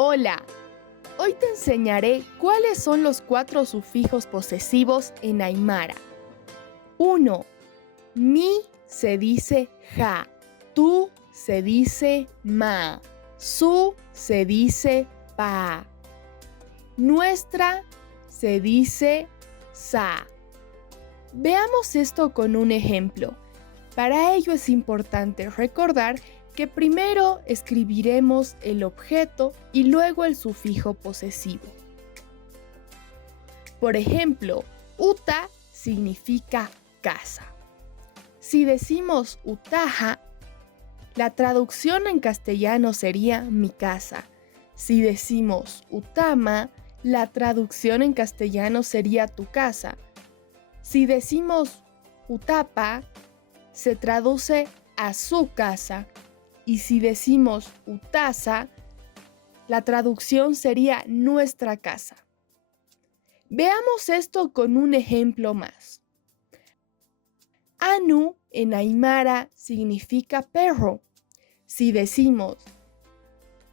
Hola, hoy te enseñaré cuáles son los 4 sufijos posesivos en aymara. 1. Mi se dice ja, tu se dice ma, su se dice pa, nuestra se dice sa. Veamos esto con un ejemplo. Para ello es importante recordar que primero escribiremos el objeto y luego el sufijo posesivo. Por ejemplo, uta significa casa. Si decimos utaja, la traducción en castellano sería mi casa. Si decimos utama, la traducción en castellano sería tu casa. Si decimos utapa, se traduce a su casa. Y si decimos utasa, la traducción sería nuestra casa. Veamos esto con un ejemplo más. Anu en aymara significa perro. Si decimos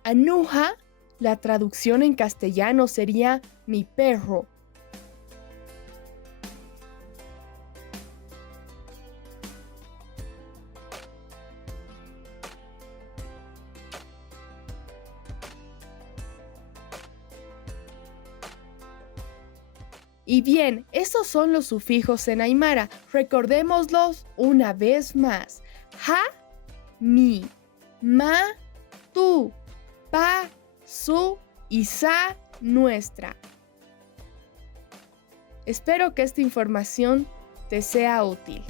anuja, la traducción en castellano sería mi perro. Y bien, esos son los sufijos en aymara. Recordémoslos una vez más. Ja, mi, ma, tu, pa, su y sa, nuestra. Espero que esta información te sea útil.